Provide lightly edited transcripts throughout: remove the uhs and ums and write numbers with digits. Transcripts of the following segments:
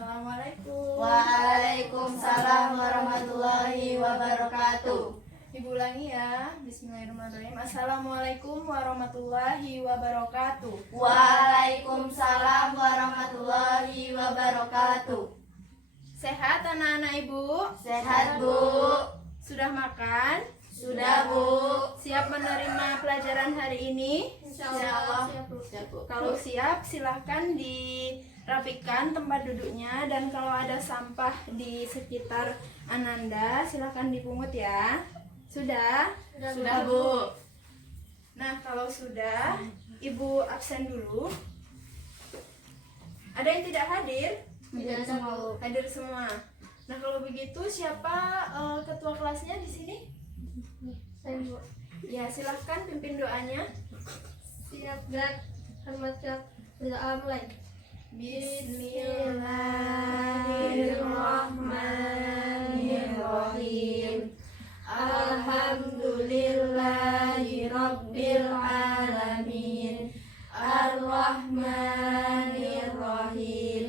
Assalamualaikum. Waalaikumsalam warahmatullahi wabarakatuh. Ibu ulangi ya. Bismillahirrahmanirrahim. Assalamualaikum warahmatullahi wabarakatuh. Waalaikumsalam warahmatullahi wabarakatuh. Sehat anak-anak ibu? Sehat, Bu. Sudah makan? Sudah, Bu. Siap menerima pelajaran hari ini? Insyaallah. Siap, Bu. Kalau siap, silahkan dirapikan tempat duduknya. Dan kalau ada sampah di sekitar Ananda, silahkan dipungut ya. Sudah? Sudah, Bu. Nah, kalau sudah, Ibu absen dulu. Ada yang tidak hadir? Hadir semua, Bu. Hadir semua. Nah, kalau begitu siapa ketua kelasnya di sini? Saya, Bu. Ya, silahkan pimpin doanya. Siap gerak, hormat gerak, berdoa mulai. Bismillahirrahmanirrahim. Alhamdulillahi Rabbil Alamin. Ar-Rahmanirrahim.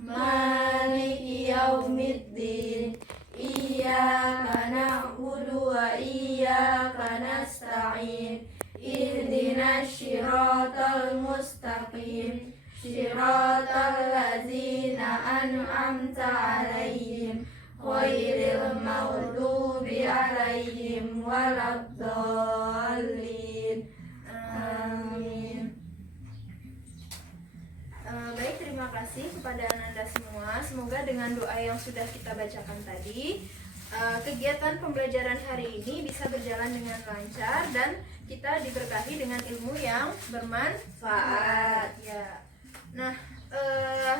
Maliki Yaumiddin. Iyyaka na'budu wa iyyaka nasta'in. Ihdinas syiratal mustaqim. Syiratal ladzina an'amta 'alaihim ghairil maghdubi 'alaihim waladdallin. Amin. Baik, terima kasih kepada Ananda semua. Semoga dengan doa yang sudah kita bacakan tadi, kegiatan pembelajaran hari ini bisa berjalan dengan lancar dan kita diberkahi dengan ilmu yang bermanfaat. Ya. Nah,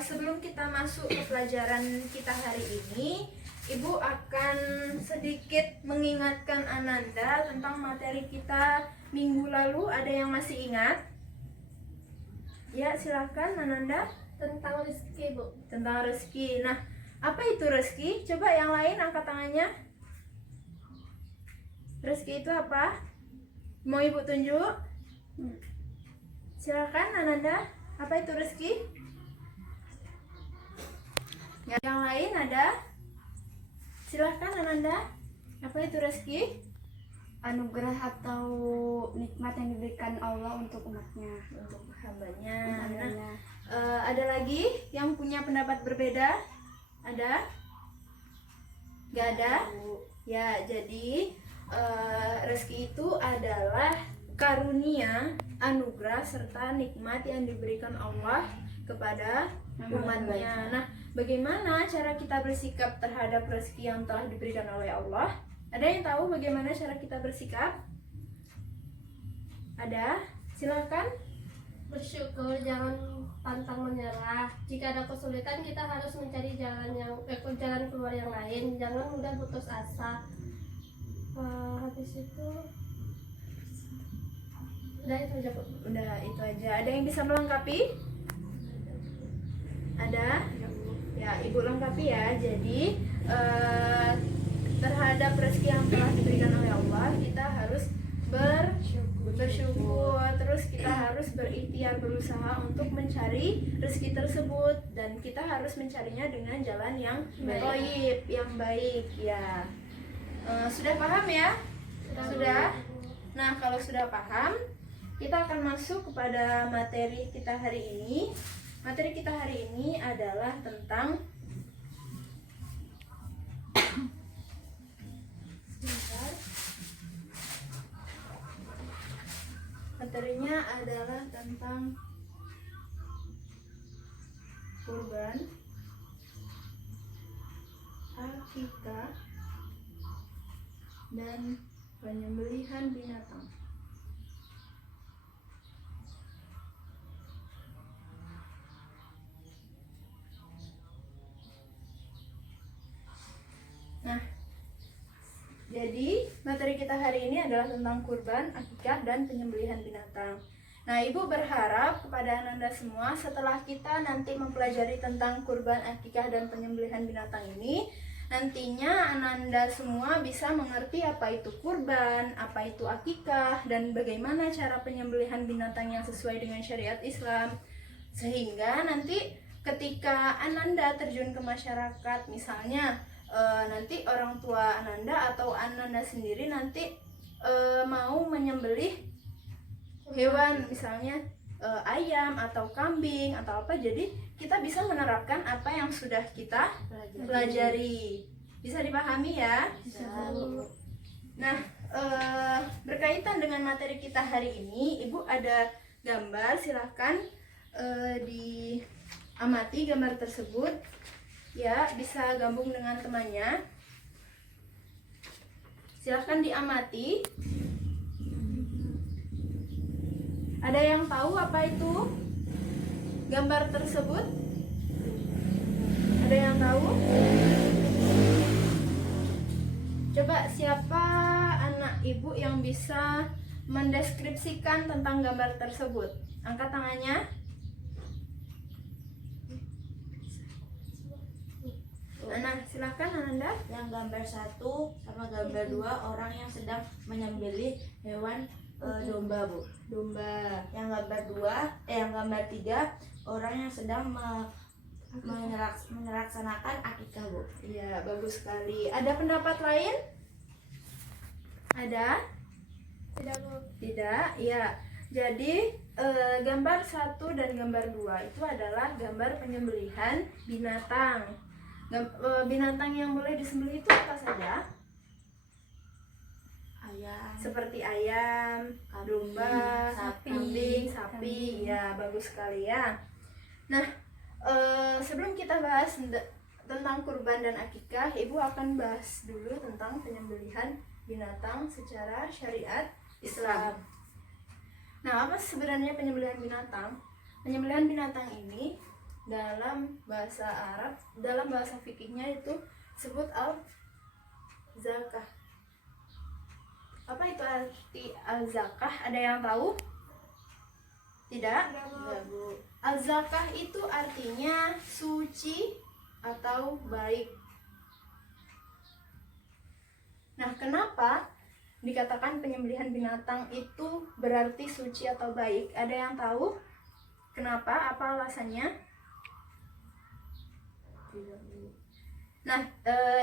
sebelum kita masuk ke pelajaran kita hari ini, Ibu akan sedikit mengingatkan Ananda tentang materi kita minggu lalu. Ada yang masih ingat? Ya, silakan Ananda. Tentang rezeki, Bu. Tentang rezeki. Nah, apa itu rezeki? Coba yang lain angkat tangannya. Rezeki itu apa? Mau Ibu tunjuk? Silakan Ananda. Apa itu rezeki? Yang lain ada? Silakan Ananda. Apa itu rezeki? Anugerah atau nikmat yang diberikan Allah untuk umatnya. Untuk hambanya. Nah, ada lagi yang punya pendapat berbeda? Ada? Gak ada? Ya, jadi rezeki itu adalah karunia, anugerah, serta nikmat yang diberikan Allah kepada umatnya. Nah, bagaimana cara kita bersikap terhadap rezeki yang telah diberikan oleh Allah? Ada yang tahu bagaimana cara kita bersikap? Ada? Silakan. Bersyukur, jangan pantang menyerah. Jika ada kesulitan, kita harus mencari jalan keluar yang lain. Jangan mudah putus asa. Habis itu udah itu aja, Bu. Udah itu aja. Ada yang bisa melengkapi? Ada? Ya, Ibu lengkapi ya. Jadi terhadap rezeki yang telah diberikan oleh Allah, kita harus bersyukur. Terus kita harus berikhtiar, berusaha untuk mencari rezeki tersebut, dan kita harus mencarinya dengan jalan yang thayyib, yang baik ya. Sudah paham ya? Sudah? Nah, kalau sudah paham, kita akan masuk kepada materi kita hari ini. Materi kita hari ini adalah tentang materinya adalah tentang kurban, akikah, dan penyembelihan binatang. Nah, jadi materi kita hari ini adalah tentang kurban, akikah, dan penyembelihan binatang. Nah, Ibu berharap kepada Ananda semua setelah kita nanti mempelajari tentang kurban, akikah, dan penyembelihan binatang ini, nantinya Ananda semua bisa mengerti apa itu kurban, apa itu akikah, dan bagaimana cara penyembelihan binatang yang sesuai dengan syariat Islam. Sehingga nanti ketika Ananda terjun ke masyarakat, misalnya nanti orang tua Ananda atau Ananda sendiri nanti mau menyembelih hewan, misalnya ayam atau kambing atau apa, jadi kita bisa menerapkan apa yang sudah kita pelajari. Bisa dipahami ya? Nah, berkaitan dengan materi kita hari ini, Ibu ada gambar, silahkan diamati gambar tersebut. Ya, bisa gabung dengan temannya. Silahkan diamati. Ada yang tahu apa itu gambar tersebut? Ada yang tahu? Coba siapa anak ibu yang bisa mendeskripsikan tentang gambar tersebut? Angkat tangannya. Nah, silakan Ananda. Yang gambar 1 sama gambar 2 orang yang sedang menyembelih hewan domba, Bu. Domba. Yang gambar 3 orang yang sedang melaksanakan akikah, Bu. Iya, bagus sekali. Ada pendapat lain? Ada? Tidak, Bu. Tidak? Ya. Jadi gambar 1 dan gambar 2 itu adalah gambar penyembelihan binatang. Binatang yang boleh disembelih itu apa saja? Ayam, Seperti ayam, domba, kambing, sapi. Ya, bagus sekali ya. Nah, sebelum kita bahas tentang kurban dan akikah, Ibu akan bahas dulu tentang penyembelihan binatang secara syariat Islam. Nah, apa sebenarnya penyembelihan binatang? Penyembelihan binatang ini dalam bahasa Arab, dalam bahasa fikihnya itu disebut al-zakah. Apa itu arti al-zakah? Ada yang tahu? Tidak? enggak, Bu. Al-zakah itu artinya suci atau baik. Nah, kenapa dikatakan penyembelihan binatang itu berarti suci atau baik? Ada yang tahu? Kenapa? Apa alasannya? Nah,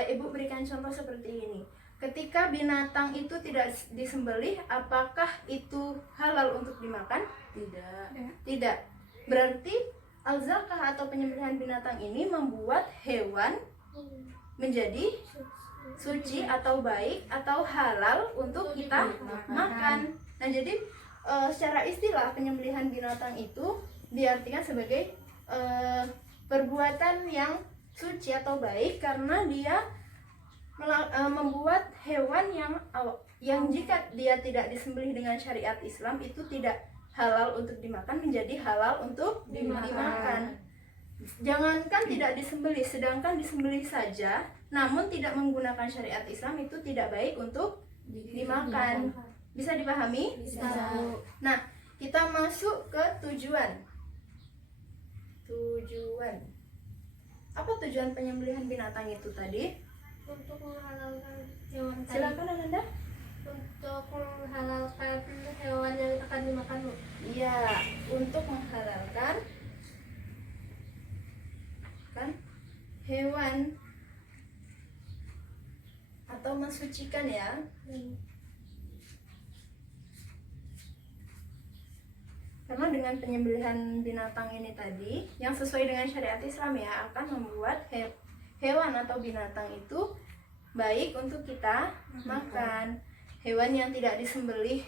Ibu berikan contoh seperti ini. Ketika binatang itu tidak disembelih, apakah itu halal untuk dimakan? Tidak. Berarti al-zakah atau penyembelihan binatang ini membuat hewan menjadi suci atau baik atau halal untuk kita makan. Nah, jadi secara istilah penyembelihan binatang itu diartikan sebagai perbuatan yang suci atau baik karena dia membuat hewan yang jika dia tidak disembelih dengan syariat Islam itu tidak halal untuk dimakan menjadi halal untuk dimakan. Jangankan tidak disembelih, sedangkan disembelih saja namun tidak menggunakan syariat Islam itu tidak baik untuk dimakan. Bisa dipahami? Bisa. Nah, kita masuk ke tujuan. Apa tujuan penyembelihan binatang itu tadi? Untuk menghalalkan hewan tadi. Silakan Ananda. Untuk menghalalkan hewan yang akan dimakan, Bu. Iya, untuk menghalalkan hewan atau mensucikan ya. Karena dengan penyembelihan binatang ini tadi yang sesuai dengan syariat Islam ya akan membuat hewan atau binatang itu baik untuk kita makan. Hewan yang tidak disembelih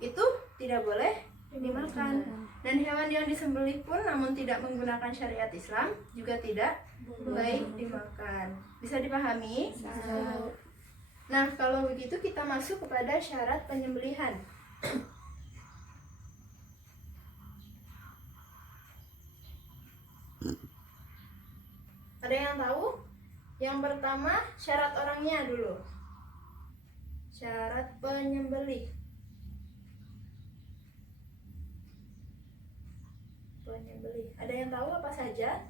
itu tidak boleh dimakan. Dan hewan yang disembelih pun namun tidak menggunakan syariat Islam juga tidak baik dimakan. Bisa dipahami? Nah, kalau begitu kita masuk kepada syarat penyembelihan. Ada yang tahu? Yang pertama, syarat orangnya dulu. Syarat penyembelih. Ada yang tahu apa saja?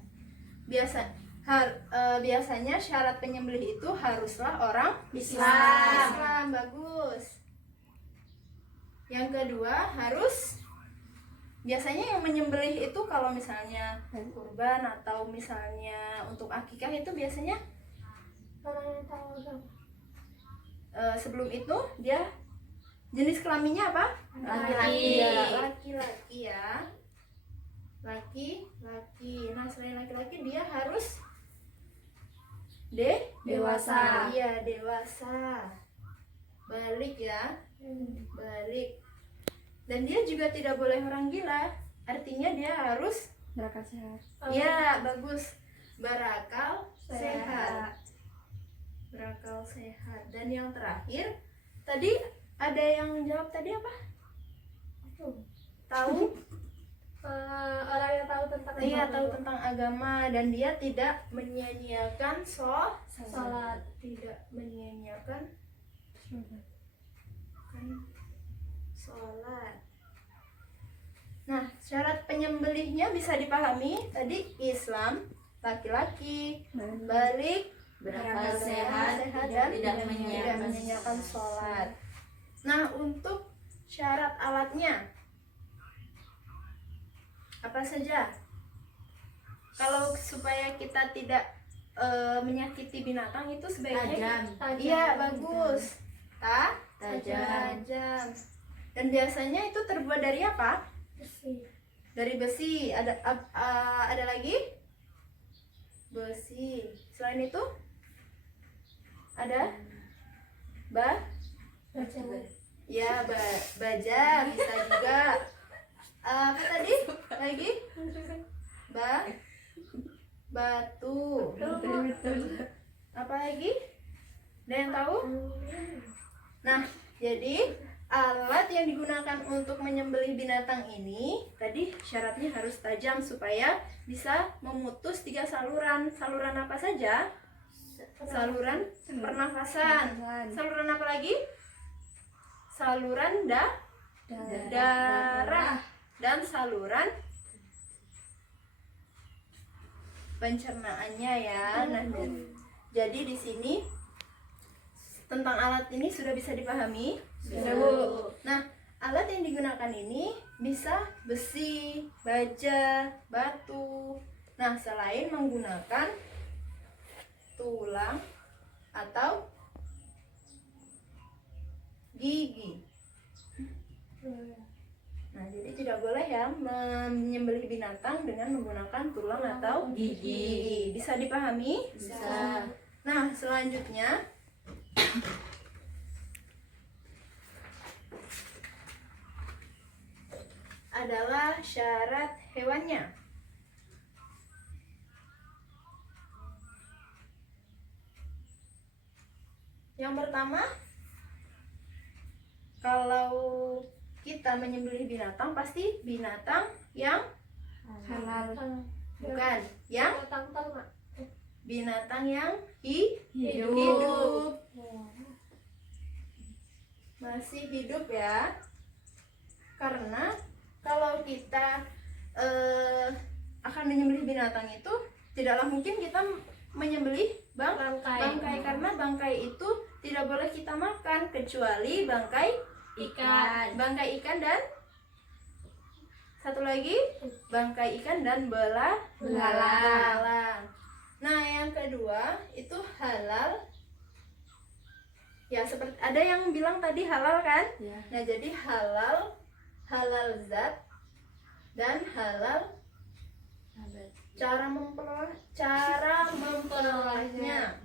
Biasanya syarat penyembelih itu haruslah orang Islam. Bagus. Yang kedua, harus biasanya yang menyembelih itu kalau misalnya kurban atau misalnya untuk akikah itu biasanya orang yang tahu agama. sebelum itu dia jenis kelaminnya apa? Laki-laki. Ya, laki-laki ya. Laki-laki. Nah, selain laki-laki dia harus Dewasa. Iya, dewasa. Balik ya. Balik. Dan dia juga tidak boleh orang gila. Artinya dia harus Berakal sehat. ya bagus. Berakal sehat. Berakal sehat. Dan yang terakhir tadi ada yang jawab tadi apa? Tahu? Orang yang tahu tentang Iya, agama. tahu tentang agama dan dia tidak menyia-nyiakan Salat. tidak menyia-nyiakan sholat. Nah, syarat penyembelihnya bisa dipahami tadi Islam, laki-laki, balik, Berakal sehat, dan tidak menyiapkan menyiapkan sholat. Nah, untuk syarat alatnya apa saja? Kalau supaya kita tidak menyakiti binatang itu sebaiknya tajam, iya bagus, tajam, tajam. Dan biasanya itu terbuat dari apa? Besi. Dari besi. Ada lagi? Besi. Selain itu ada Baca. ya baja bisa juga. Apa tadi? Lagi? Batu. Apa lagi? Ada yang tahu? Nah, jadi alat yang digunakan untuk menyembelih binatang ini tadi syaratnya harus tajam supaya bisa memutus 3 saluran. Saluran apa saja? Saluran pernafasan. Saluran apa lagi? Saluran darah dan saluran pencernaannya ya. Nah, jadi di sini tentang alat ini sudah bisa dipahami? Sudah. Nah, alat yang digunakan ini bisa besi, baja, batu. Nah, selain menggunakan tulang atau gigi. Nah, jadi tidak boleh ya menyembelih binatang dengan menggunakan tulang atau Gigi. Bisa dipahami? Bisa. Nah, selanjutnya adalah syarat hewannya. Yang pertama, kalau kita menyembelih binatang pasti binatang yang Halal. bukan yang Ternak. binatang yang Hidup. hidup. Masih hidup ya. Karena kalau kita akan menyembelih binatang itu tidaklah mungkin kita menyembelih bangkai karena bangkai itu tidak boleh kita makan kecuali bangkai bangkai ikan dan satu lagi bangkai ikan dan belalang. Nah, yang kedua itu halal. Ya, seperti ada yang bilang tadi halal kan? Ya. Nah, jadi halal zat dan halal cara memperolehnya.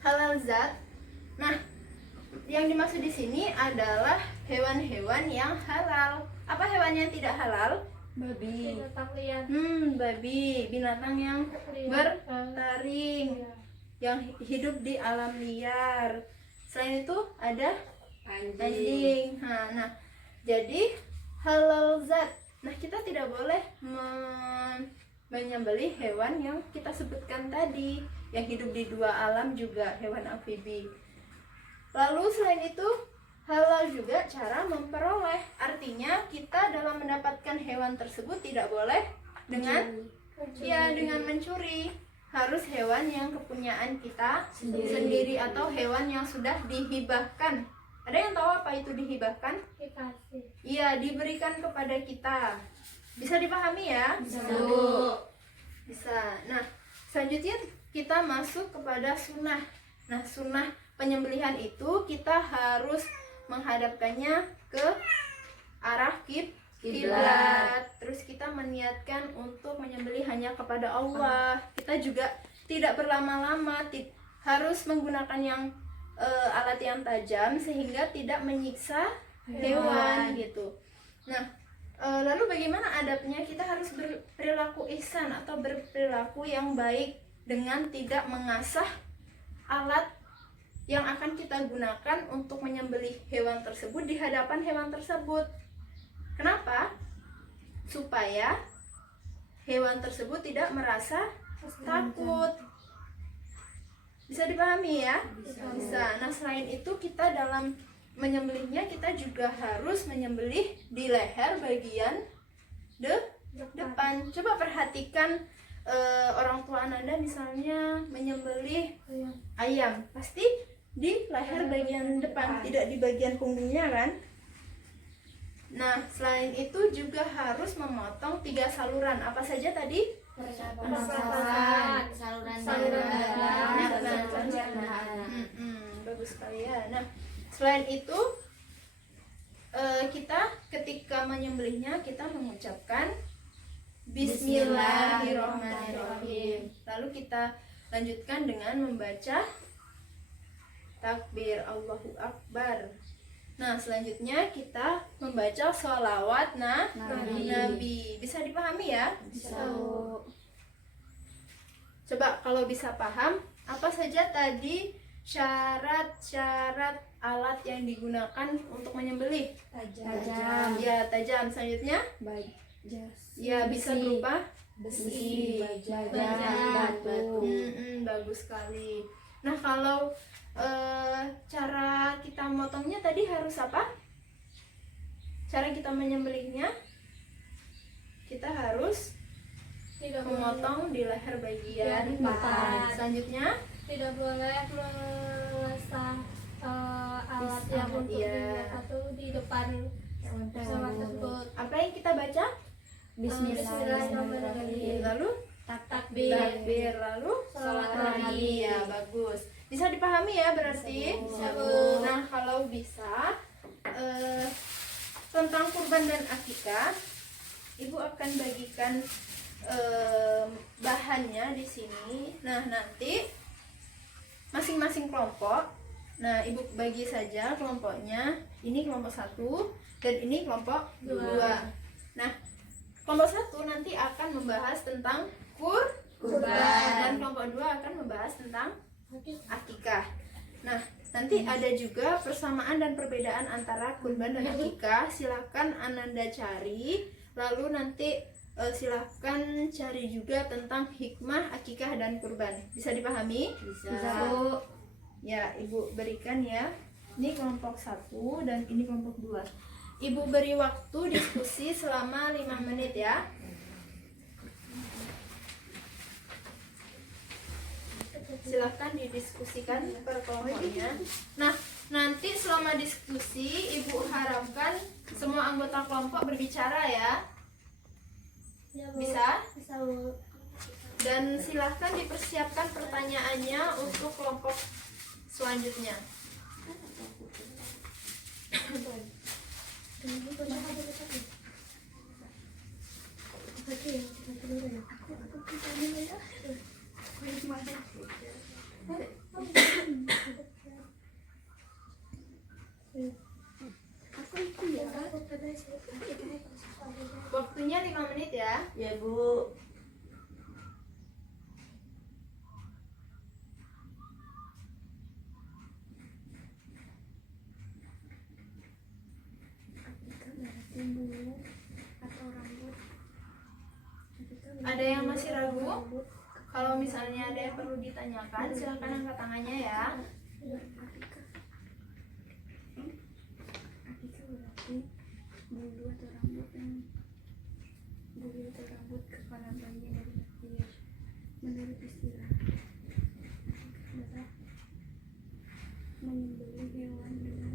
Halal zat. Nah, yang dimaksud di sini adalah hewan-hewan yang halal. Apa hewan yang tidak halal? Babi. Binatang liar. Babi, binatang yang bertaring, yang hidup di alam liar. Selain itu ada anjing. Nah, jadi halal zat. Nah, kita tidak boleh menyembelih hewan yang kita sebutkan tadi, yang hidup di 2 alam juga, hewan amfibi. Lalu selain itu halal juga cara memperoleh. Artinya kita dalam mendapatkan hewan tersebut tidak boleh dengan mencuri. Harus hewan yang kepunyaan kita sendiri atau hewan yang sudah dihibahkan. Ada yang tahu apa itu dihibahkan? Dikasih. Iya, diberikan kepada kita. Bisa dipahami ya? Bisa. Bisa. Nah, selanjutnya kita masuk kepada sunnah. Nah, sunnah penyembelihan itu kita harus menghadapkannya ke arah kiblat. Terus kita meniatkan untuk menyembelih hanya kepada Allah. Kita juga tidak berlama-lama, harus menggunakan yang alat yang tajam sehingga tidak menyiksa hewan gitu. Nah, lalu bagaimana adabnya? Kita harus berperilaku ihsan atau berperilaku yang baik dengan tidak mengasah alat yang akan kita gunakan untuk menyembelih hewan tersebut di hadapan hewan tersebut. Kenapa? Supaya hewan tersebut tidak merasa takut. Bisa dipahami ya? Bisa. Nah, selain itu kita dalam menyembelihnya kita juga harus menyembelih di leher bagian depan. Coba perhatikan orang tua Ananda misalnya menyembelih ayam, pasti di leher bagian depan, tidak di bagian punggungnya kan? Nah, selain itu juga harus memotong 3 saluran. Apa saja tadi? Pernapasan, saluran darah, bagus sekali ya. Nah, selain itu kita ketika menyembelihnya kita mengucapkan Bismillahirrahmanirrahim. Lalu kita lanjutkan dengan membaca takbir Allahu Akbar. Nah, selanjutnya kita membaca sholawat Nabi. Bisa dipahami ya? Bisa. Coba kalau bisa paham, apa saja tadi syarat-syarat alat yang digunakan untuk menyembelih? Tajam. Ya, tajam. Selanjutnya? Ya, bisa berupa Besi, baja, batu. Bagus sekali. Nah, kalau cara kita motongnya tadi harus apa? Cara kita menyembelihnya kita harus Tidak memotong di leher bagian depan. Selanjutnya tidak boleh mengasah alat yang untuk atau di depan hewan tersebut. apa yang kita baca? Bismillahirrahmanirrahim. Lalu takbir, lalu Sholawat Nabi. Nabi. Ya, bagus. Bisa dipahami ya berarti? Bisa, Bu. Nah, kalau bisa tentang kurban dan akikah, Ibu akan bagikan bahannya di sini. Nah, nanti masing-masing kelompok. Nah, Ibu bagi saja kelompoknya. Ini kelompok 1 dan ini kelompok 2. Nah, kelompok 1 nanti akan membahas tentang kurban dan kelompok 2 akan membahas tentang akikah. Nah, nanti ada juga persamaan dan perbedaan antara kurban dan akikah. Silakan Ananda cari. Lalu nanti silakan cari juga tentang hikmah akikah dan kurban. Bisa dipahami? Bisa. Bu. Ya, Ibu berikan ya. Ini kelompok 1 dan ini kelompok 2. Ibu beri waktu diskusi selama 5 menit ya. Silahkan didiskusikan per kelompoknya. Nah, nanti selama diskusi Ibu harapkan semua anggota kelompok berbicara ya. Ya, Bu. Bisa? Bisa, Bu. Dan silahkan dipersiapkan pertanyaannya untuk kelompok selanjutnya. Waktunya 5 menit ya. Ya, Bu. Ada yang masih ragu? Kalau misalnya ada yang perlu ditanyakan, silahkan angkat tangannya ya. Bulu atau rambut yang bulu atau rambut kepala bayi dari kecil menurut istilah adalah menyembelih hewan dengan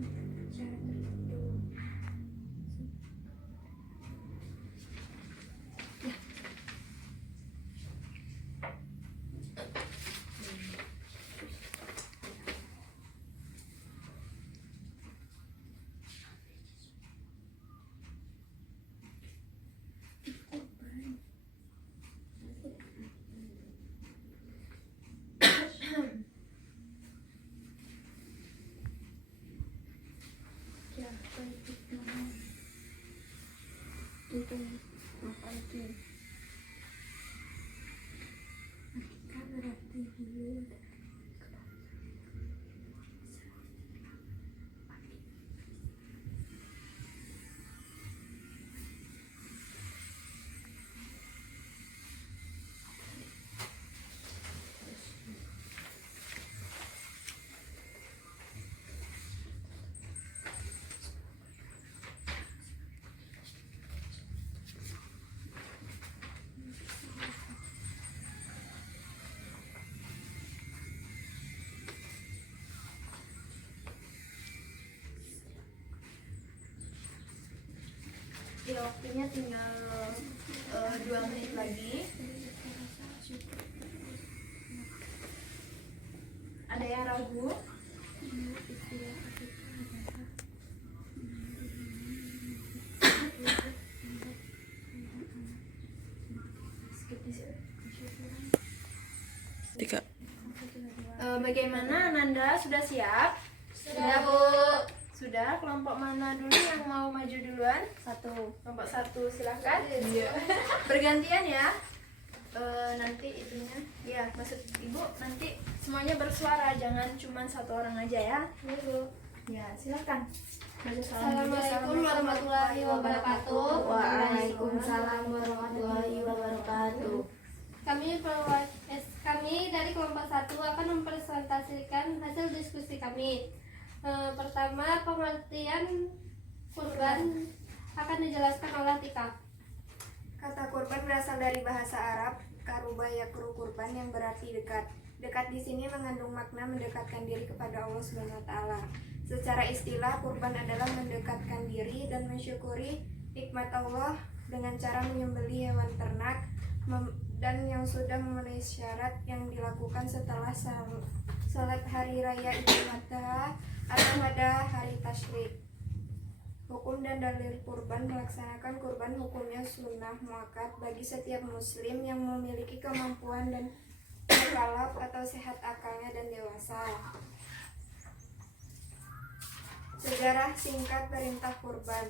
tuh berarti akikah berarti dia Ya, waktunya tinggal 2 menit lagi. Ada yang ragu? Tiga. Bagaimana Ananda, sudah siap? Sudah, Bu. Sudah, kelompok mana dulu yang mau maju duluan? Kelompok 1 silahkan. Iya. Bergantian ya. Nanti itunya, ya maksud ibu nanti semuanya bersuara, jangan cuma satu orang aja ya. Iya, Bu. Ya silakan. Baca salam dulu. Assalamualaikum warahmatullahi wabarakatuh. Waalaikumsalam warahmatullahi wabarakatuh. Kami dari kelompok 1 akan mempresentasikan hasil diskusi kami. Pertama, pengertian kurban akan dijelaskan oleh Tika. Kata kurban berasal dari bahasa Arab karuba yakru kurban yang berarti dekat. Dekat di sini mengandung makna mendekatkan diri kepada Allah Subhanahu wa taala. Secara istilah, kurban adalah mendekatkan diri dan mensyukuri nikmat Allah dengan cara menyembelih hewan ternak dan yang sudah memenuhi syarat yang dilakukan setelah salat hari raya Idul Adha atau pada hari tasyrik. Hukum dan dalil kurban: melaksanakan kurban hukumnya sunnah muakkad bagi setiap muslim yang memiliki kemampuan dan mukallaf atau sehat akalnya dan dewasa. Sejarah singkat perintah kurban.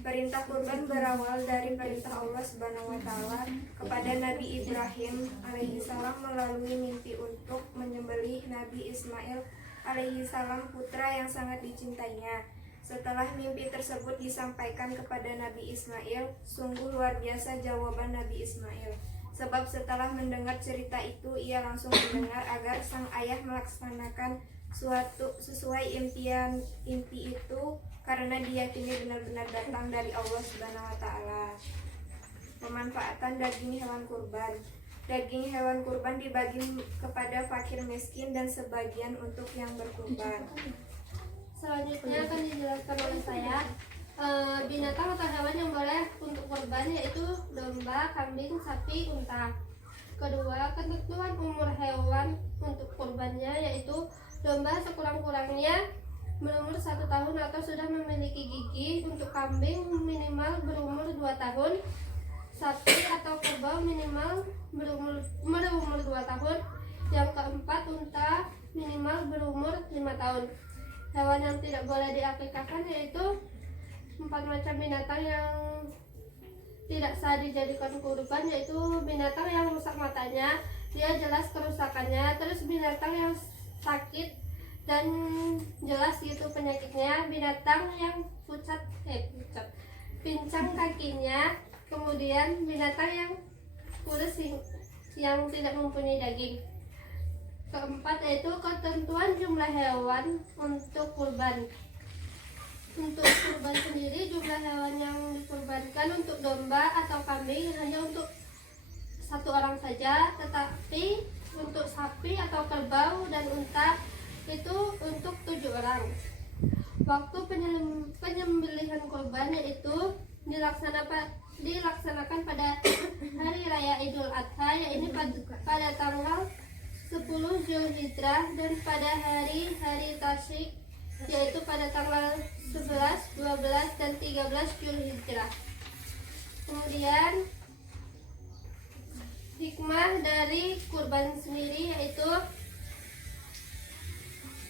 Perintah kurban berawal dari perintah Allah Subhanahu wa taala kepada Nabi Ibrahim alaihi salam melalui mimpi untuk menyembelih Nabi Ismail alaihi salam, putra yang sangat dicintainya. Setelah mimpi tersebut disampaikan kepada Nabi Ismail, sungguh luar biasa jawaban Nabi Ismail. Sebab setelah mendengar cerita itu, ia langsung mendengar agar sang ayah melaksanakan suatu sesuai inti itu karena diyakini benar-benar datang dari Allah Subhanahu wa taala. Pemanfaatan daging hewan kurban. Daging hewan kurban dibagi kepada fakir miskin dan sebagian untuk yang berkurban. Selanjutnya akan dijelaskan oleh saya. Binatang atau hewan yang boleh untuk kurban yaitu domba, kambing, sapi, unta. Kedua, ketentuan umur hewan untuk kurbannya yaitu domba sekurang-kurangnya berumur 1 tahun atau sudah memiliki gigi. Untuk kambing minimal berumur 2 tahun, sapi atau kerbau minimal berumur 2 tahun. Yang keempat, unta minimal berumur 5 tahun. Hewan yang tidak boleh diakikahkan yaitu 4 macam binatang yang tidak sah dijadikan kurban, yaitu binatang yang rusak matanya, dia jelas kerusakannya, terus binatang yang sakit dan jelas gitu penyakitnya, binatang yang pincang kakinya, kemudian binatang yang kurus yang tidak mempunyai daging. Keempat yaitu ketentuan jumlah hewan untuk kurban. Untuk kurban sendiri, jumlah hewan yang dikurbankan untuk domba atau kambing hanya untuk 1 orang saja, tetapi untuk sapi atau kerbau dan unta itu untuk 7 orang. Waktu penyembelihan kurban yaitu dilaksanakan pada hari raya Idul Adha, yaitu pada tanggal 10 Zulhijjah, dan pada hari-hari tasyrik yaitu pada tanggal 11, 12, dan 13 Zulhijjah. Kemudian hikmah dari kurban sendiri yaitu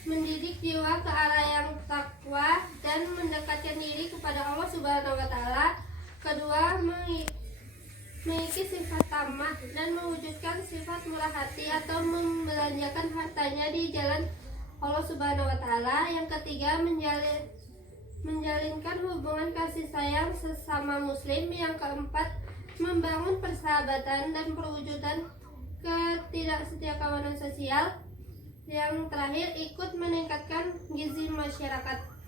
mendidik jiwa ke arah yang takwa dan mendekatkan diri kepada Allah Subhanahu wa taala, Kedua, memiliki sifat tamak dan mewujudkan sifat murah hati atau membelanjakan hartanya di jalan Allah Subhanahu wa taala. Yang ketiga, menjalinkan hubungan kasih sayang sesama muslim. Yang keempat, membangun persahabatan dan perwujudan ketidaksetiakawanan sosial. Yang terakhir, ikut meningkatkan gizi masyarakat.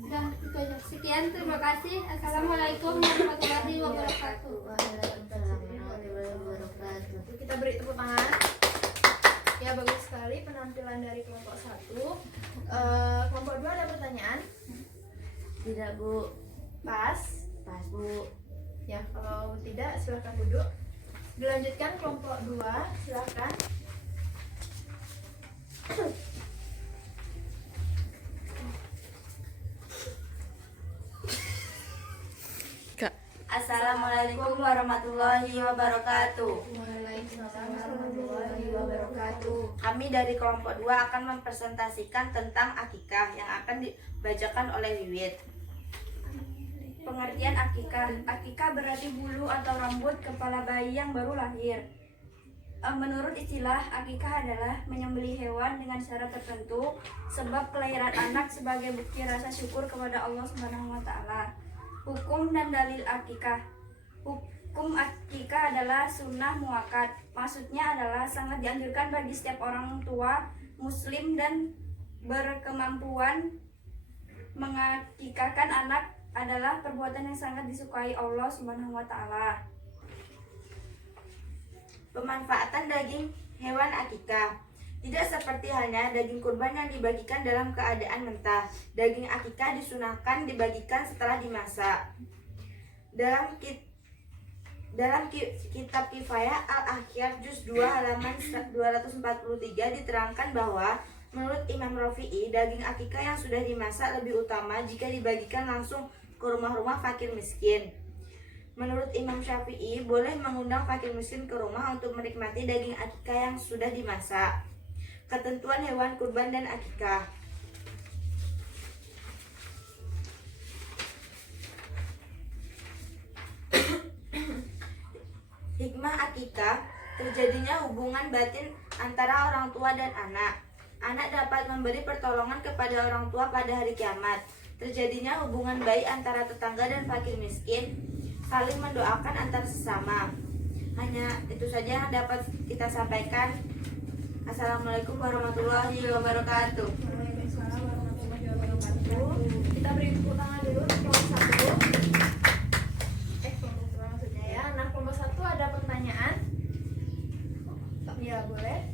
Udah itu aja. Sekian, terima kasih. Assalamualaikum warahmatullahi wabarakatuh. Waalaikumsalam warahmatullahi wabarakatuh. Kita beri tepuk tangan. Ya, bagus sekali penampilan dari kelompok 1. Kelompok 2 ada pertanyaan? Tidak, Bu. Pas. Pas, Bu. Ya, kalau tidak silakan duduk. Dilanjutkan kelompok 2, silakan. Assalamualaikum warahmatullahi wabarakatuh. Waalaikumsalam warahmatullahi wabarakatuh. Kami dari kelompok 2 akan mempresentasikan tentang akikah yang akan dibacakan oleh Wiwit. Pengertian akikah. Akikah berarti bulu atau rambut kepala bayi yang baru lahir. Menurut istilah, akikah adalah menyembelih hewan dengan syarat tertentu sebab kelahiran anak sebagai bukti rasa syukur kepada Allah Subhanahu wa taala. Hukum dan dalil akikah. Hukum akikah adalah sunnah muakkad. Maksudnya adalah sangat dianjurkan bagi setiap orang tua muslim dan berkemampuan mengakikahkan anak adalah perbuatan yang sangat disukai Allah Subhanahu wa taala. Pemanfaatan daging hewan akikah. Tidak seperti halnya daging kurban yang dibagikan dalam keadaan mentah. Daging akikah disunahkan dibagikan setelah dimasak. Dalam kitab Kifayah Al-Akhir Juz 2 halaman 243 diterangkan bahwa menurut Imam Rafi'i, daging akikah yang sudah dimasak lebih utama jika dibagikan langsung ke rumah-rumah fakir miskin. Menurut Imam Syafi'i, boleh mengundang fakir miskin ke rumah untuk menikmati daging akikah yang sudah dimasak. Ketentuan hewan kurban dan akikah. Hikmah akikah, terjadinya hubungan batin antara orang tua dan anak. Anak dapat memberi pertolongan kepada orang tua pada hari kiamat. Terjadinya hubungan baik antara tetangga dan fakir miskin. Saling mendoakan antar sesama. Hanya itu saja yang dapat kita sampaikan. Assalamualaikum warahmatullahi wabarakatuh. Waalaikumsalam warahmatullahi wabarakatuh. Kita beri tepuk tangan dulu untuk kelompok 1. Kelompok 2 maksudnya ya. Nah, kelompok 1 ada pertanyaan? Ya, boleh.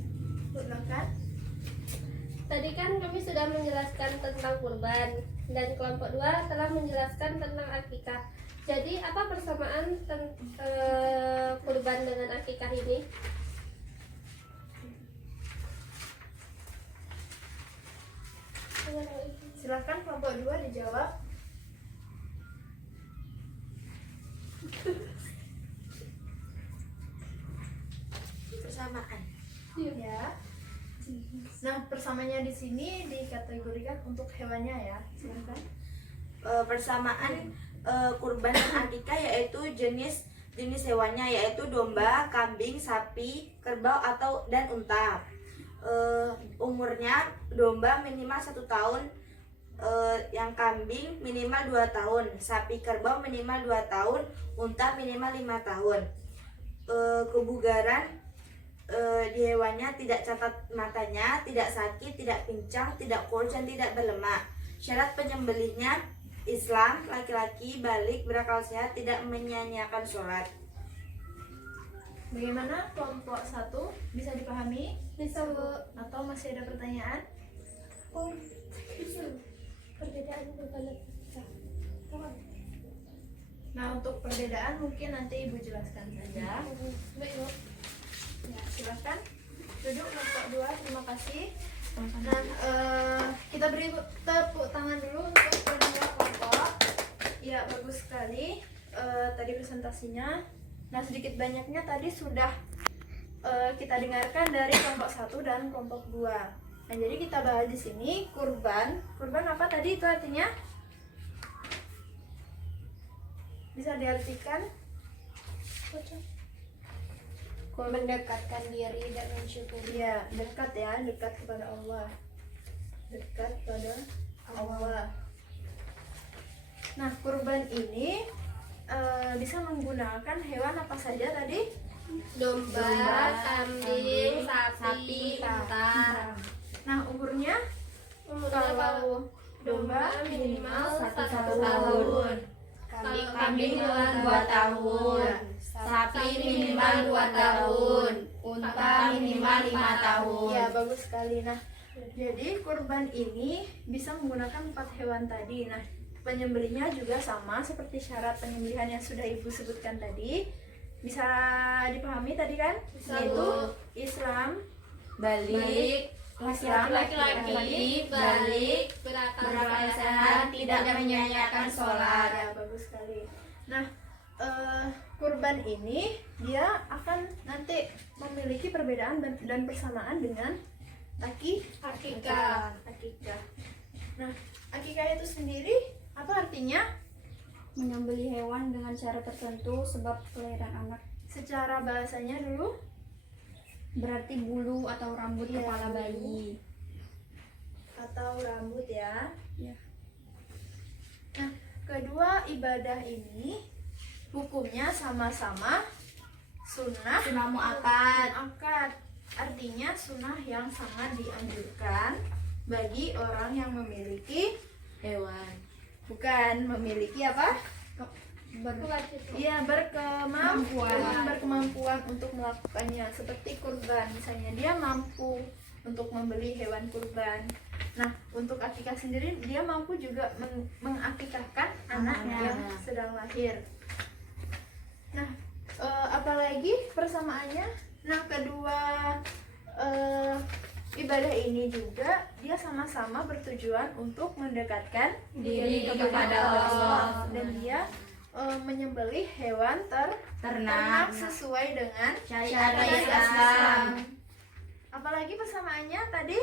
Silakan. Tadi kan kami sudah menjelaskan tentang kurban dan kelompok 2 telah menjelaskan tentang akikah. Jadi apa persamaan kurban dengan akikah ini? Silakan kelompok 2 dijawab. Persamaan. Ya. Nah, persamanya di sini dikategorikan untuk hewannya ya. Silakan. Persamaan kurban dan akikah yaitu jenis hewannya, yaitu domba, kambing, sapi, kerbau atau dan unta. Umurnya domba minimal 1 tahun, yang kambing minimal 2 tahun, sapi kerbau minimal 2 tahun, unta minimal 5 tahun. Kebugaran di hewannya tidak catat matanya, tidak sakit, tidak pincang, tidak kurus dan tidak berlemak. Syarat penyembelihnya Islam, laki-laki, balik, berakal sehat, tidak menyia-nyiakan sholat. Bagaimana kelompok 1? Bisa dipahami? Bisa, Bu. Atau masih ada pertanyaan? Oh, bisa. Perbedaan bukan akikah. Nah, untuk perbedaan mungkin nanti Ibu jelaskan saja. Baik, Bu. Ya, silakan duduk kelompok 2. Terima kasih. Nah, kita beri tepuk tangan dulu untuk kedua kelompok. Ya, bagus sekali tadi presentasinya. Nah, sedikit banyaknya tadi sudah kita dengarkan dari kelompok 1 dan kelompok 2. Nah, jadi kita bahas di sini kurban. Kurban apa tadi itu artinya? Bisa diartikan Mendekatkan diri dan mensyukuri. ya, dekat ya, dekat kepada Allah. Dekat pada Allah. Nah, kurban ini bisa menggunakan hewan apa saja tadi? Domba, kambing, sapi, unta. Nah, umurnya Umurnya kalau domba minimal minimal 1 tahun. tahun. Kambing 2 tahun. Sapi minimal 2 tahun. Unta minimal 5 tahun. Ya, bagus sekali. Nah, jadi kurban ini bisa menggunakan 4 hewan tadi. Nah, penyembelihnya juga sama seperti syarat penyembelihan yang sudah Ibu sebutkan tadi. Bisa dipahami tadi kan? Bisa, Yaitu Bu. Islam, Balik, laki-laki balik, berakal sehat, tidak menyanyiakan sholat. Ya, bagus sekali. Nah, kurban ini dia akan nanti memiliki perbedaan dan persamaan dengan akikah. Nah, akikah itu sendiri apa artinya? Menyembelih hewan dengan cara tertentu sebab kelahiran anak. Secara bahasanya dulu Berarti bulu atau rambut Iya, kepala bulu. bayi. atau rambut ya. Ya. Nah, kedua ibadah ini hukumnya sama-sama sunnah akad. Artinya sunnah yang sangat dianjurkan bagi orang yang memiliki Hewan. bukan memiliki apa? Iya, berkemampuan untuk melakukannya, seperti kurban misalnya dia mampu untuk membeli hewan kurban. Nah, untuk akikah sendiri dia mampu juga mengakikahkan anaknya yang sedang lahir. Nah, apalagi persamaannya. Nah, kedua ibadah ini juga dia sama-sama bertujuan untuk mendekatkan Diri kepada Allah. dan dia menyembelih hewan ternak sesuai dengan Syariat Islam. Apalagi persamaannya tadi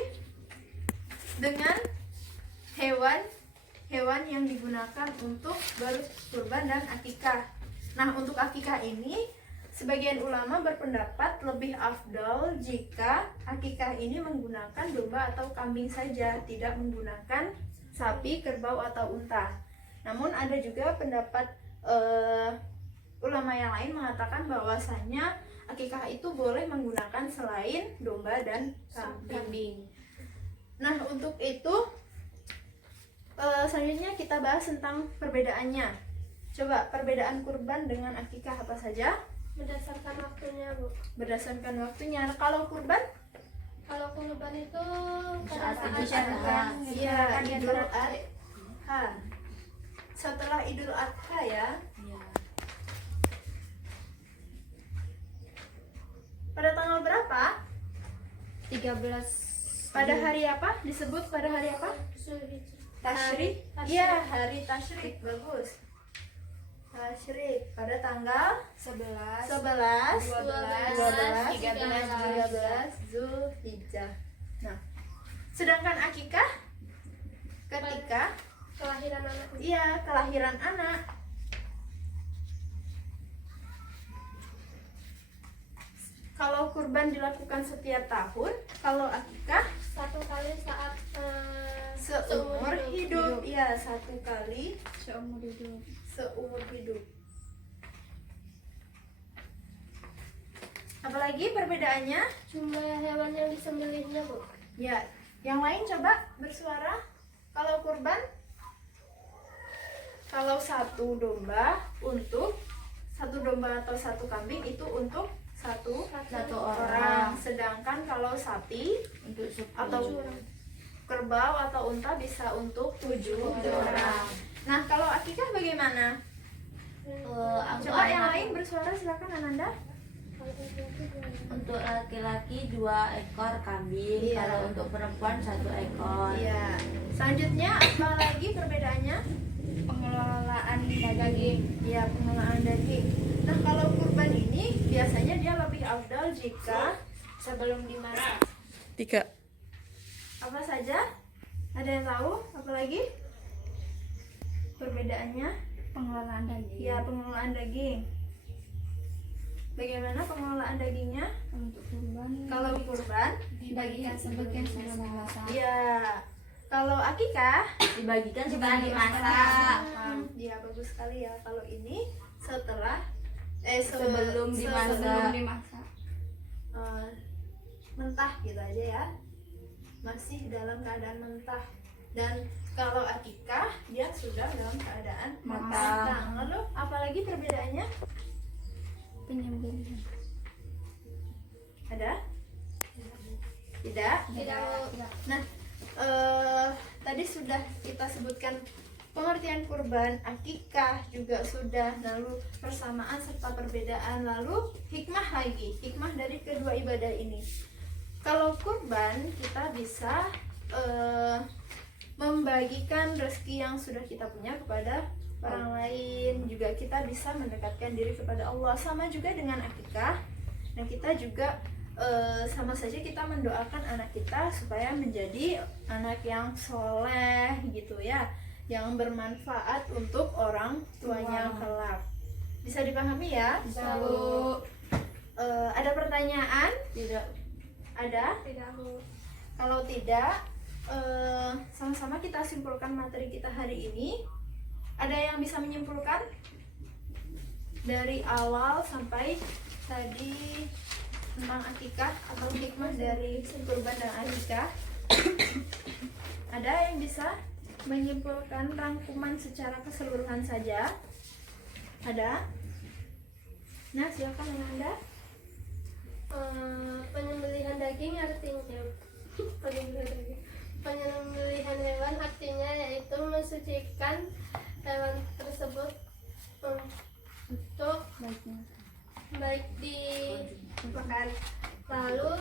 dengan hewan yang digunakan untuk berkurban dan akikah. Nah, untuk akikah ini sebagian ulama berpendapat lebih afdal jika akikah ini menggunakan domba atau kambing saja, tidak menggunakan sapi, kerbau atau unta. Namun ada juga pendapat ulama yang lain mengatakan bahwasanya akikah itu boleh menggunakan selain domba dan kambing. Nah, untuk itu selanjutnya kita bahas tentang perbedaannya. Coba perbedaan kurban dengan akikah apa saja? Berdasarkan waktunya, Bu. Berdasarkan waktunya. Kalau kurban? Kalau kurban itu Saat pada Idul saat Adha. Iya, Idul Adha. Setelah Idul Adha ya. Iya. Pada tanggal berapa? 13. Pada hari apa? Disebut pada hari apa? Zulhijjah. Tasyrik. Tasyrik. Iya, hari Tasyrik. Bagus. Tasyrik pada tanggal 11. 11, 12, 13 Zulhijjah. Nah, sedangkan akikah ketika Kelahiran anak. iya kelahiran anak. Kalau kurban dilakukan setiap tahun, kalau akikah 1 kali saat seumur hidup. Iya, 1 kali Seumur hidup. seumur hidup. Apalagi perbedaannya? Jumlah hewan yang disembelihnya, Bu. Ya, yang lain coba bersuara. Kalau kurban, kalau 1 domba atau 1 kambing itu untuk satu orang. Sedangkan kalau sapi Untuk atau kerbau atau unta bisa untuk 7 orang. Nah, kalau akikah bagaimana? Coba yang lain bersuara, silakan Ananda. Untuk laki-laki 2 ekor kambing, Iya. kalau untuk perempuan 1 ekor. Iya. Selanjutnya apa lagi perbedaannya? Pengelolaan daging. Ya, pengelolaan daging. Nah, kalau kurban ini biasanya dia lebih afdal jika Sebelum dimasak. 3. apa saja? Ada yang tahu? Apa lagi? Perbedaannya? Pengelolaan daging. Ya, pengelolaan daging. Bagaimana pengelolaan dagingnya? Untuk kurban. Kalau kurban, Dibagikan sebagian sebelum dimasak. ya. Kalau akikah, Dibagikan setelah dimasak. ya bagus sekali ya. Kalau ini setelah Sebelum dimasak. Sebelum dimasak. Mentah gitu aja ya, masih dalam keadaan mentah. Dan kalau akikah dia sudah dalam keadaan matang. Lalu apalagi perbedaannya? Penyembelihan. Ada? Tidak? Nah, tadi sudah kita sebutkan pengertian kurban, akikah juga sudah, lalu persamaan serta perbedaan, lalu hikmah lagi, hikmah dari kedua ibadah ini. Kalau kurban kita bisa membagikan rezeki yang sudah kita punya kepada orang lain, juga kita bisa mendekatkan diri kepada Allah. Sama juga dengan akikah. Nah, kita juga sama saja kita mendoakan anak kita supaya menjadi anak yang soleh gitu ya, yang bermanfaat untuk orang tuanya kelak. Bisa dipahami ya? Lalu Ada pertanyaan? Tidak. Ada? tidak mau. Kalau tidak, sama-sama kita simpulkan materi kita hari ini. Ada yang bisa menyimpulkan dari awal sampai tadi tentang akikah atau hikmah dari kurban dan akikah? Ada yang bisa menyimpulkan rangkuman secara keseluruhan saja? Ada? Nah, silakan yang Anda. Penyembelihan daging artinya penyembelihan hewan artinya yaitu mensucikan hewan tersebut untuk baik dimakan. Lalu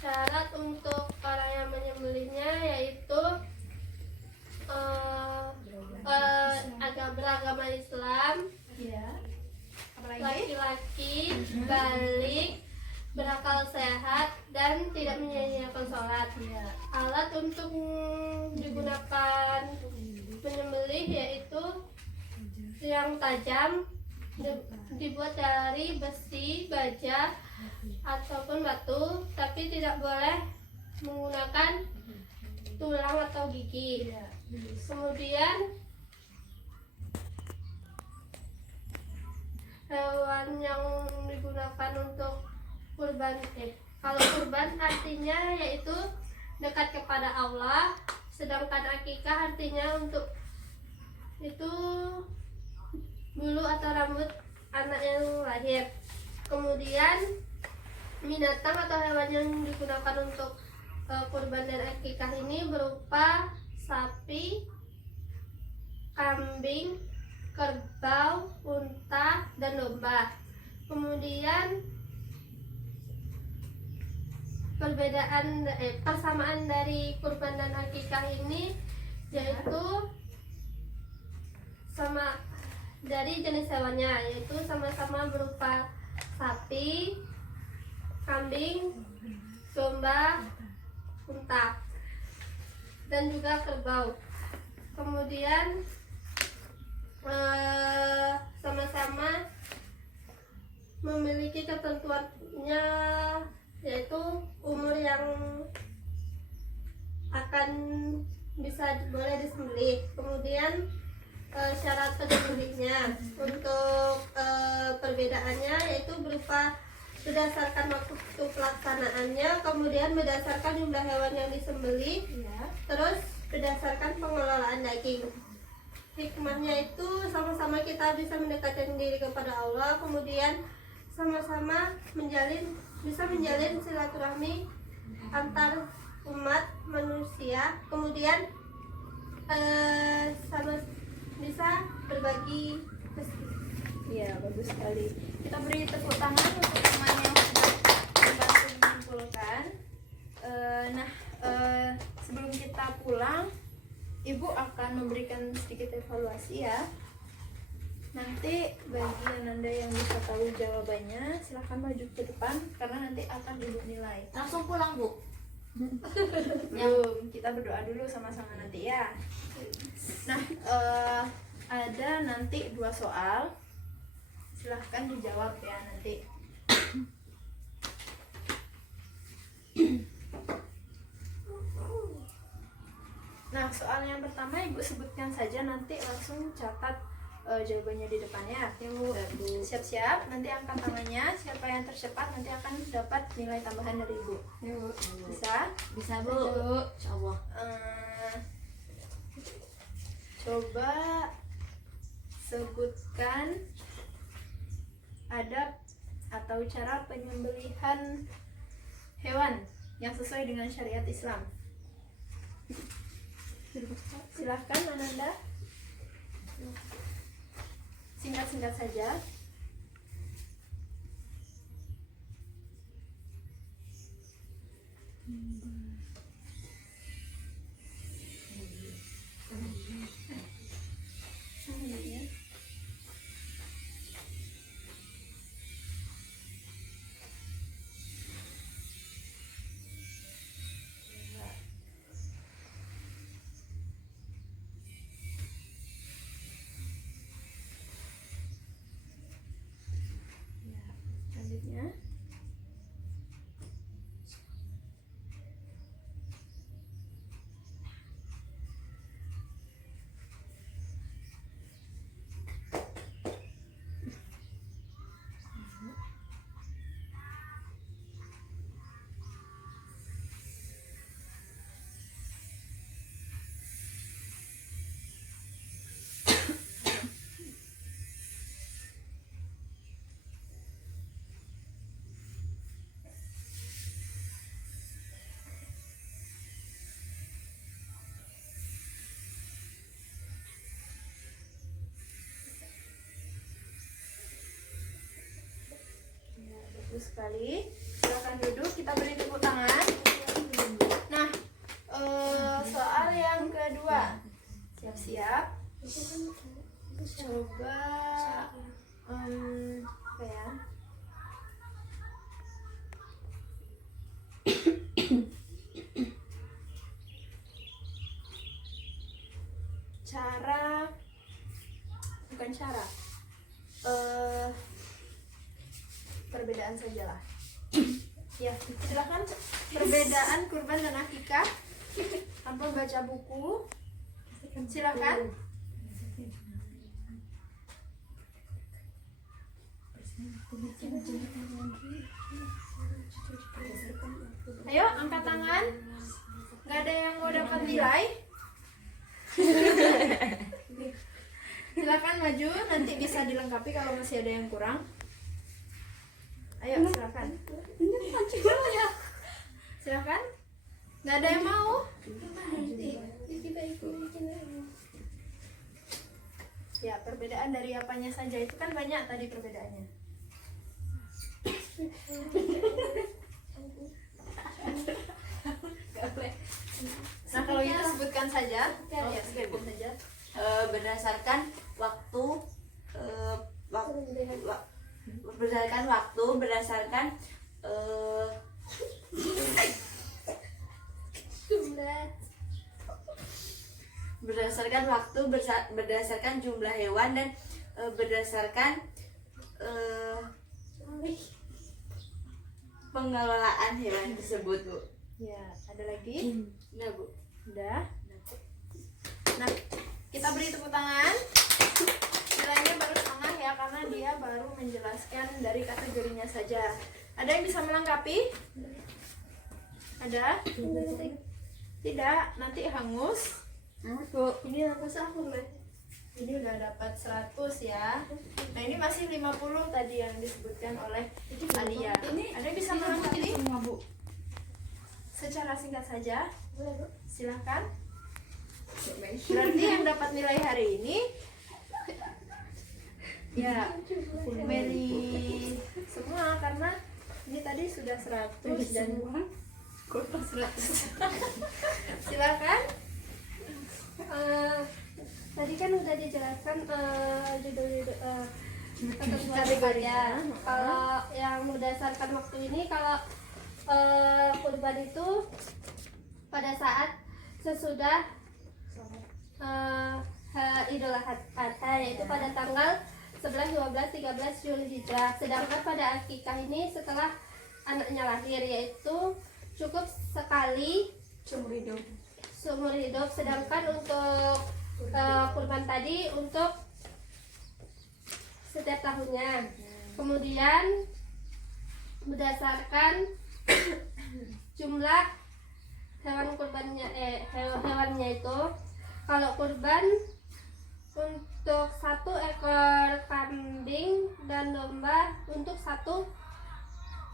syarat untuk orang yang menyembelihnya yaitu beragama Islam, Ya. Apalagi? laki-laki, balik, berakal sehat, dan tidak menyia-nyiakan sholat. Alat untuk digunakan penyembelih yaitu yang tajam, dibuat dari besi, baja, ataupun batu, tapi tidak boleh menggunakan tulang atau gigi. Kemudian hewan yang digunakan untuk kurban, kalau kurban artinya yaitu dekat kepada Allah, sedangkan akikah artinya untuk itu bulu atau rambut anak yang lahir. Kemudian binatang atau hewan yang digunakan untuk kurban dan akikah ini berupa sapi, kambing, kerbau, unta, dan domba. Kemudian persamaan dari kurban dan akikah ini yaitu sama dari jenis hewannya, yaitu sama-sama berupa sapi, kambing, domba, unta, dan juga kerbau. Kemudian sama-sama memiliki ketentuannya, yaitu umur yang akan bisa boleh disembelih. Kemudian syarat penyembelihnya untuk perbedaannya yaitu berupa berdasarkan waktu pelaksanaannya, kemudian berdasarkan jumlah hewan yang disembelih, terus berdasarkan pengelolaan daging. Hikmahnya itu sama-sama kita bisa mendekatkan diri kepada Allah, kemudian sama-sama bisa menjalin silaturahmi antar umat manusia, kemudian sama bisa berbagi rezeki. Iya, bagus sekali. Kita beri tepuk tangan untuk teman yang sudah membantu menyimpulkan. Sebelum kita pulang, Ibu akan memberikan sedikit evaluasi ya. Nanti bagi Anda yang bisa tahu jawabannya, silahkan maju ke depan karena nanti akan Ibu nilai. Langsung pulang, Bu. Belum, kita berdoa dulu sama-sama nanti ya. Nah, ada nanti 2 soal. Silahkan dijawab ya nanti. Nah, soal yang pertama Ibu sebutkan saja, nanti langsung catat jawabannya di depannya. Siap-siap, nanti angkat tangannya. Siapa yang tercepat nanti akan dapat nilai tambahan dari Ibu. Bisa? Bisa Bu. Insyaallah. Coba sebutkan adab atau cara penyembelihan hewan yang sesuai dengan syariat Islam. Silahkan Ananda, singkat-singkat saja. Selanjutnya, bagus sekali. Silakan duduk, kita beri tepuk tangan. Nah, soal yang kedua. Siap-siap. Coba apa ya? Bukan cara. Perbedaan sajalah. Ya, silakan perbedaan kurban dan akikah. Tanpa baca buku. Silakan. Ayo, angkat tangan. Gak ada yang mau dapat nilai. Silakan maju, nanti bisa dilengkapi kalau masih ada yang kurang. Ayo, silakan. Silakan. Nggak ada yang mau? Ya, perbedaan dari apanya saja itu kan banyak tadi perbedaannya. Nah, kalau itu sebutkan saja. Ya, sebutkan saja. Berdasarkan waktu berdasarkan waktu berdasarkan berdasarkan waktu berdasarkan jumlah hewan dan berdasarkan pengelolaan hewan tersebut Bu. Ya, ada lagi? Udah Bu. Udah. Nah, kita beri tepuk tangan. Nilainya baru setengah ya, karena dia baru menjelaskan dari kategorinya saja. Ada yang bisa melengkapi? Ada? Tidak, nanti hangus. Ini hangus aku nih. Ini udah dapat 100 ya. Nah, ini masih 50 tadi yang disebutkan oleh Alia. Ada yang bisa melengkapi? Secara singkat saja. Silahkan. Berarti yang dapat nilai hari ini ya Meli semua, karena ini tadi sudah 100 dan kota 100. Silakan. Tadi kan udah dijelaskan judul-judul kategorinya. Kalau yang berdasarkan waktu ini, kalau kurban itu pada saat sesudah Idul Adha, yaitu pada tanggal 11, 12, 13 Zulhijjah. Sedangkan pada akikah ini setelah anaknya lahir, yaitu cukup sekali seumur hidup. Sedangkan untuk kurban tadi untuk setiap tahunnya. Kemudian berdasarkan jumlah hewannya itu, kalau kurban untuk 1 ekor kambing dan domba untuk 1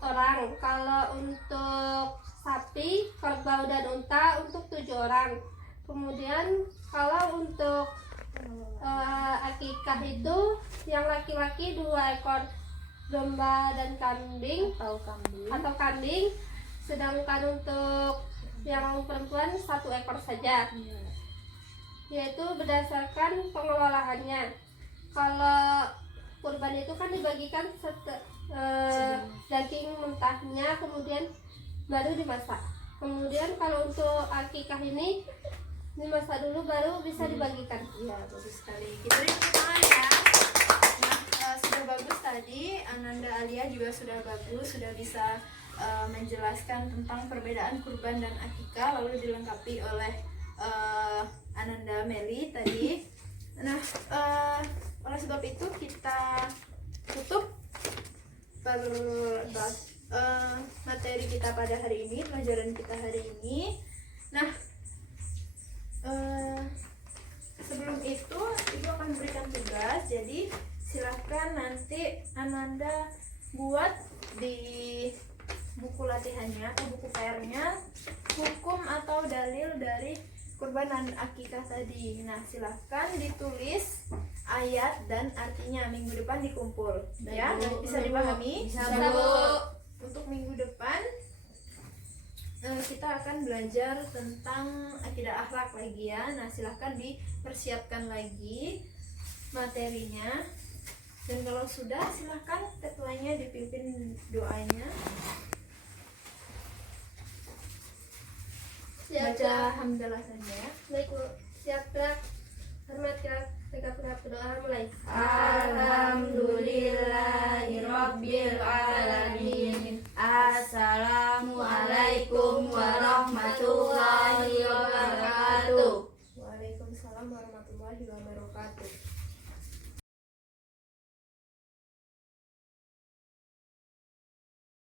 orang. Kalau untuk sapi, kerbau dan unta untuk 7 orang. Kemudian kalau untuk akikah itu yang laki-laki 2 ekor domba dan kambing atau kambing, sedangkan untuk yang perempuan 1 ekor saja, yaitu berdasarkan pengelolaannya. Kalau kurban itu kan dibagikan daging mentahnya, kemudian baru dimasak. Kemudian kalau untuk akikah ini dimasak dulu baru bisa dibagikan. Iya, bagus sekali. Kita beri tepuk tangan ya. Nah, sudah bagus tadi. Ananda Alia juga sudah bagus, sudah bisa menjelaskan tentang perbedaan kurban dan akikah, lalu dilengkapi oleh Ananda Meli tadi. Nah, oleh sebab itu kita tutup materi kita pada hari ini, pelajaran kita hari ini. Nah, sebelum itu Ibu akan memberikan tugas, jadi silahkan nanti Ananda buat di buku latihannya atau buku PR-nya hukum atau dalil dari kurban dan akikah tadi. Nah, silahkan ditulis ayat dan artinya. Minggu depan dikumpul ya, bisa dipahami? Bisa, Bu. Untuk minggu depan kita akan belajar tentang akidah akhlak lagi ya. Nah, silahkan dipersiapkan lagi materinya, dan kalau sudah silahkan ketuanya dipimpin doanya. Baca hamdalah saja ya. Baik, Bu. Siap, gerak. Hormat, gerak. Tegak, gerak. Berdoa mulai. Alhamdulillahirabbil alamin. Assalamualaikum warahmatullahi wabarakatuh. Waalaikumsalam warahmatullahi wabarakatuh.